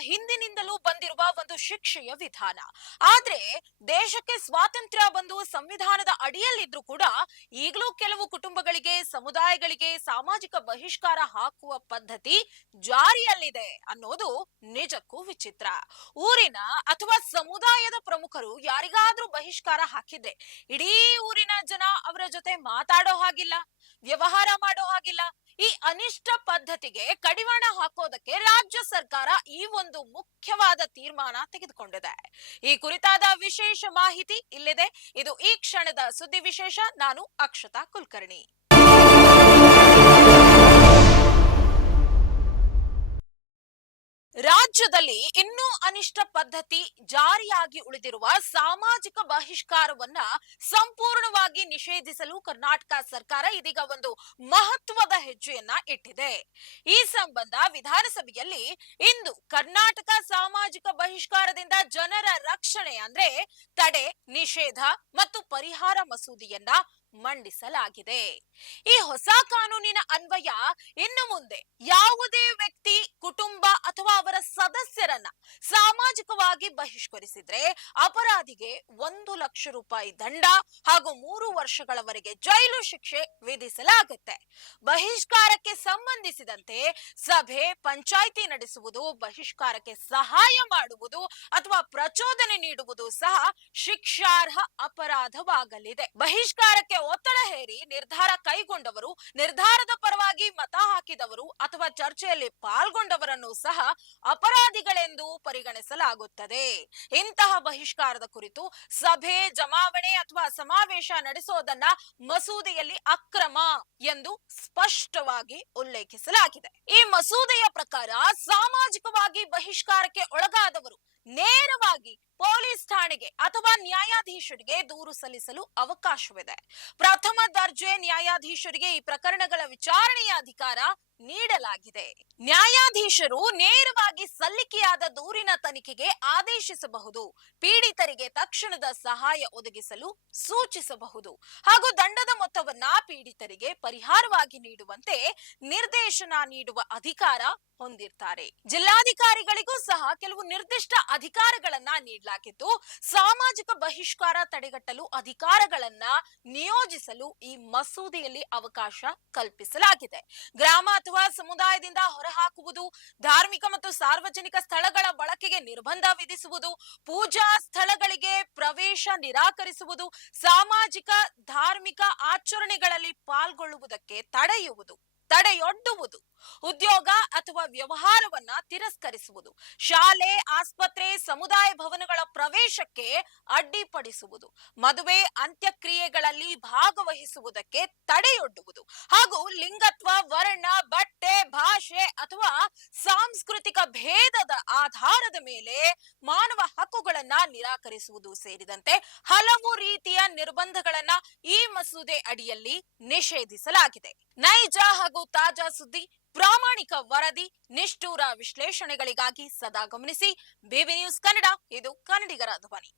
ಹಿಂದಿನಿಂದಲೂ ಬಂದಿರುವ ಒಂದು ಶಿಕ್ಷೆಯ ವಿಧಾನ. ಆದ್ರೆ ದೇಶಕ್ಕೆ ಸ್ವಾತಂತ್ರ್ಯ ಬಂದು ಸಂವಿಧಾನದ ಅಡಿಯಲ್ಲಿದ್ರು ಕೂಡ ಈಗಲೂ ಕೆಲವು ಕುಟುಂಬಗಳಿಗೆ, ಸಮುದಾಯಗಳಿಗೆ ಸಾಮಾಜಿಕ ಬಹಿಷ್ಕಾರ ಹಾಕುವ ಪದ್ಧತಿ ಜಾರಿಯಲ್ಲಿದೆ ಅನ್ನೋದು ನಿಜಕ್ಕೂ ವಿಚಿತ್ರ. ಊರಿನ ಅಥವಾ ಸಮುದಾಯದ ಪ್ರಮುಖರು ಯಾರಿಗಾದ್ರೂ ಬಹಿಷ್ಕಾರ ಹಾಕಿದ್ರೆ ಇಡೀ ಊರಿನ ಜನ ಅವರ ಜೊತೆ ಮಾತಾಡೋ ಹಾಗಿಲ್ಲ. ವ್ಯವಹಾರ ಮಾಡೋ ಹಾಗಿಲ್ಲ. ಈ ಅನಿಷ್ಟ ಪದ್ಧತಿಗೆ ಕಡಿವಾಣ ಹಾಕೋದಕ್ಕೆ ರಾಜ್ಯ ಸರ್ಕಾರ ಈ ಒಂದು ಮುಖ್ಯವಾದ ತೀರ್ಮಾನ ತೆಗೆದುಕೊಂಡಿದೆ. ಈ ಕುರಿತಾದ ವಿಶೇಷ ಮಾಹಿತಿ ಇಲ್ಲಿದೆ. ಇದು ಈ ಕ್ಷಣದ ಸುದ್ದಿ ವಿಶೇಷ. ನಾನು ಅಕ್ಷತಾ ಕುಲಕರ್ಣಿ. ರಾಜ್ಯದಲ್ಲಿ ಇನ್ನೂ ಅನಿಷ್ಟ ಪದ್ಧತಿ ಜಾರಿಯಾಗಿ ಉಳಿದಿರುವ ಸಾಮಾಜಿಕ ಬಹಿಷ್ಕಾರವನ್ನ ಸಂಪೂರ್ಣವಾಗಿ ನಿಷೇಧಿಸಲು ಕರ್ನಾಟಕ ಸರ್ಕಾರ ಇದೀಗ ಒಂದು ಮಹತ್ವದ ಹೆಜ್ಜೆಯನ್ನ ಇಟ್ಟಿದೆ. ಈ ಸಂಬಂಧ ವಿಧಾನಸಭೆಯಲ್ಲಿ ಇಂದು ಕರ್ನಾಟಕ ಸಾಮಾಜಿಕ ಬಹಿಷ್ಕಾರದಿಂದ ಜನರ ರಕ್ಷಣೆ ಅಂದ್ರೆ ತಡೆ, ನಿಷೇಧ ಮತ್ತು ಪರಿಹಾರ ಮಸೂದೆಯನ್ನ ಮಂಡಿಸಲಾಗಿದೆ. ಈ ಹೊಸ ಕಾನೂನಿನ ಅನ್ವಯ ಇನ್ನು ಮುಂದೆ ಯಾವುದೇ ವ್ಯಕ್ತಿ ಕುಟುಂಬ ಅಥವಾ ಅವರ ಸದಸ್ಯರನ್ನ ಸಾಮಾಜಿಕವಾಗಿ ಬಹಿಷ್ಕರಿಸಿದ್ರೆ ಅಪರಾಧಿಗೆ ಒಂದು ಲಕ್ಷ ರೂಪಾಯಿ ದಂಡ ಹಾಗೂ ಮೂರು ವರ್ಷಗಳವರೆಗೆ ಜೈಲು ಶಿಕ್ಷೆ ವಿಧಿಸಲಾಗುತ್ತೆ. ಬಹಿಷ್ಕಾರಕ್ಕೆ ಸಂಬಂಧಿಸಿದಂತೆ ಸಭೆ, ಪಂಚಾಯಿತಿ ನಡೆಸುವುದು, ಬಹಿಷ್ಕಾರಕ್ಕೆ ಸಹಾಯ ಮಾಡುವುದು ಅಥವಾ ಪ್ರಚೋದನೆ ನೀಡುವುದು ಸಹ ಶಿಕ್ಷಾರ್ಹ ಅಪರಾಧವಾಗಲಿದೆ. ಬಹಿಷ್ಕಾರಕ್ಕೆ ಒತ್ತಡ ಹೇರಿ ನಿರ್ಧಾರ ಕೈಗೊಂಡವರು, ನಿರ್ಧಾರದ ಪರವಾಗಿ ಮತ ಹಾಕಿದವರು ಅಥವಾ ಚರ್ಚೆಯಲ್ಲಿ ಪಾಲ್ಗೊಂಡವರನ್ನು ಸಹ ಅಪರಾಧಿಗಳೆಂದು ಪರಿಗಣಿಸಲಾಗುತ್ತದೆ. ಇಂತಹ ಬಹಿಷ್ಕಾರದ ಕುರಿತು ಸಭೆ, ಜಮಾವಣೆ ಅಥವಾ ಸಮಾವೇಶ ನಡೆಸೋದನ್ನ ಮಸೂದೆಯಲ್ಲಿ ಅಕ್ರಮ ಎಂದು ಸ್ಪಷ್ಟವಾಗಿ ಉಲ್ಲೇಖಿಸಲಾಗಿದೆ. ಈ ಮಸೂದೆಯ ಪ್ರಕಾರ ಸಾಮಾಜಿಕವಾಗಿ ಬಹಿಷ್ಕಾರಕ್ಕೆ ಒಳಗಾದವರು ನೇರವಾಗಿ ಪೊಲೀಸ್ ಠಾಣೆಗೆ ಅಥವಾ ನ್ಯಾಯಾಧೀಶರಿಗೆ ದೂರು ಸಲ್ಲಿಸಲು ಅವಕಾಶವಿದೆ. ಪ್ರಥಮ ದರ್ಜೆ ನ್ಯಾಯಾಧೀಶರಿಗೆ ಈ ಪ್ರಕರಣಗಳ ವಿಚಾರಣೆಯ ಅಧಿಕಾರ ನೀಡಲಾಗಿದೆ. ನ್ಯಾಯಾಧೀಶರು ನೇರವಾಗಿ ಸಲ್ಲಿಕೆಯಾದ ದೂರಿನ ತನಿಖೆಗೆ ಆದೇಶಿಸಬಹುದು. ಪೀಡಿತರಿಗೆ ತಕ್ಷಣದ ಸಹಾಯ ಒದಗಿಸಲು ಸೂಚಿಸಬಹುದು. ಹಾಗೂ ದಂಡದ ಮೊತ್ತವನ್ನ ಪೀಡಿತರಿಗೆ ಪರಿಹಾರವಾಗಿ ನೀಡುವಂತೆ ನಿರ್ದೇಶನ ನೀಡುವ ಅಧಿಕಾರ ಹೊಂದಿರ್ತಾರೆ. ಜಿಲ್ಲಾಧಿಕಾರಿಗಳಿಗೂ ಸಹ ಕೆಲವು ನಿರ್ದಿಷ್ಟ ಅಧಿಕಾರಗಳನ್ನ ನೀಡಲಾಗಿದ್ದು, ಸಾಮಾಜಿಕ ಬಹಿಷ್ಕಾರ ತಡೆಗಟ್ಟಲು ಅಧಿಕಾರಗಳನ್ನ ನಿಯೋಜಿಸಲು ಈ ಮಸೂದೆಯಲ್ಲಿ ಅವಕಾಶ ಕಲ್ಪಿಸಲಾಗಿದೆ. ಗ್ರಾಮ ಅಥವಾ ಸಮುದಾಯದಿಂದ ಹೊರಹಾಕುವುದು, ಧಾರ್ಮಿಕ ಮತ್ತು ಸಾರ್ವಜನಿಕ ಸ್ಥಳಗಳ ಬಳಕೆಗೆ ನಿರ್ಬಂಧ ವಿಧಿಸುವುದು, ಪೂಜಾ ಸ್ಥಳಗಳಿಗೆ ಪ್ರವೇಶ ನಿರಾಕರಿಸುವುದು, ಸಾಮಾಜಿಕ, ಧಾರ್ಮಿಕ ಆಚರಣೆಗಳಲ್ಲಿ ಪಾಲ್ಗೊಳ್ಳುವುದಕ್ಕೆ ತಡೆಯುವುದು. ತಡೆಯೊಡ್ಡುವುದು. ಉದ್ಯೋಗ ಅಥವಾ ವ್ಯವಹಾರವನ್ನ ತಿರಸ್ಕರಿಸುವುದು. ಶಾಲೆ, ಆಸ್ಪತ್ರೆ, ಸಮುದಾಯ ಭವನಗಳ ಪ್ರವೇಶಕ್ಕೆ ಅಡ್ಡಿಪಡಿಸುವುದು. ಮದುವೆ, ಅಂತ್ಯಕ್ರಿಯೆಗಳಲ್ಲಿ ಭಾಗವಹಿಸುವುದಕ್ಕೆ ತಡೆಯೊಡ್ಡುವುದು. ಹಾಗೂ ಲಿಂಗತ್ವ, ವರ್ಣ, ಬಟ್ಟೆ, ಭಾಷೆ ಅಥವಾ ಸಾಂಸ್ಕೃತಿಕ ಭೇದದ ಆಧಾರದ ಮೇಲೆ ಮಾನವ ಹಕ್ಕುಗಳನ್ನ ನಿರಾಕರಿಸುವುದು ಸೇರಿದಂತೆ ಹಲವು ರೀತಿಯ ನಿರ್ಬಂಧಗಳನ್ನ ಈ ಮಸೂದೆ ಅಡಿಯಲ್ಲಿ ನಿಷೇಧಿಸಲಾಗಿದೆ. ನೈಜ ಹಾಗೂ ತಾಜಾ ಸುದ್ದಿ, ಪ್ರಾಮಾಣಿಕ ವರದಿ, ನಿಷ್ಠೂರ ವಿಶ್ಲೇಷಣೆಗಳಿಗಾಗಿ ಸದಾ ಗಮನಿಸಿ. ಬಿಬಿ ನ್ಯೂಸ್ ಕನ್ನಡ, ಇದು ಕನ್ನಡಿಗರ ಧ್ವನಿ.